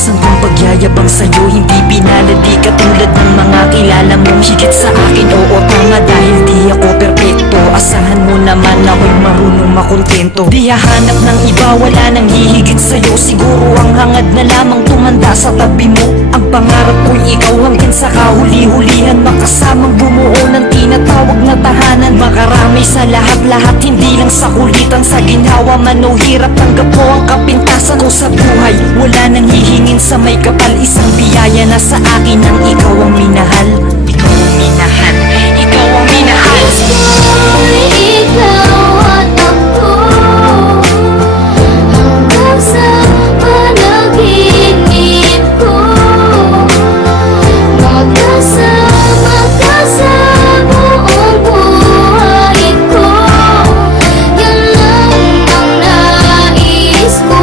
Nautusan kong pagyayabang sa'yo, hindi pinaladi katulad ng mga kilala mong higit sa akin. Oo, tama, dahil di ako perpekto. Asahan mo naman ako'y marunong makontento. Di hahanap ng iba, wala nang hihigit sa'yo. Siguro ang hangad na lamang tumanda sa tabi mo. Ang pangarap ko'y ikaw hanggang sa kahuli-hulihan, makasamang bumuo ng tinatawag na tahanan. Makarami sa lahat-lahat, hindi lang sa kulitan. Sa ginhawa man o hirap, tanggap ko ang kapintasan ko sa buhay. Wala nang hihingin sa may kapal, isang biyaya na sa akin ang ikaw ang minahal. Ikaw ang minahal, ikaw ang minahal. Ikaw at ako hanggang sa panaginip ko, magkasama ka sa buong buhay ko. Yan lang ang nais ko.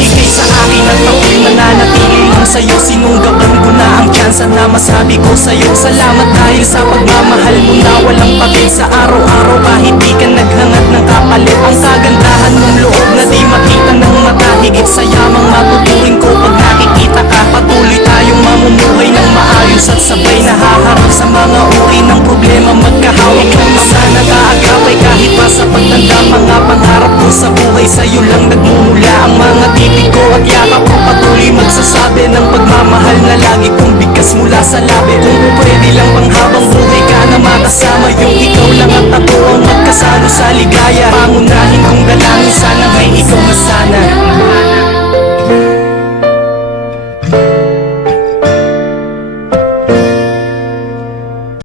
Ika'y sa akin at ako'y mananatili lang sa'yo. Sinunggaban ko na ang tsansa na masabi ko sa'yo. Salamat dahil sa pagmamahal mo na walang pagil sa araw-araw. Kahit di ka naghangad ng kapalit, ang kagandahan mong loob na di makita ng mata. Higit sa yamang matuturing ko pag nakikita ka. Patuloy tayong mamumuhay ng maayos at sabay nahaharap sa mga uri ng problema. Magkahawak ng mga nag-aagapay kahit pa sa pagtanda. Mga pangarap ko sa buhay, sa'yo lang nagmumula ang mga titig ko at yakap ko. Patuloy magsasabi ng pagmamahal na lagi kong bigkas mula sa labi. Kung pwede lang pang habang buhay ka na makasama, yung ikaw lang at ako ang magkasalo sa ligaya. Pangunahin kong dalangin, sana may ikaw na sana.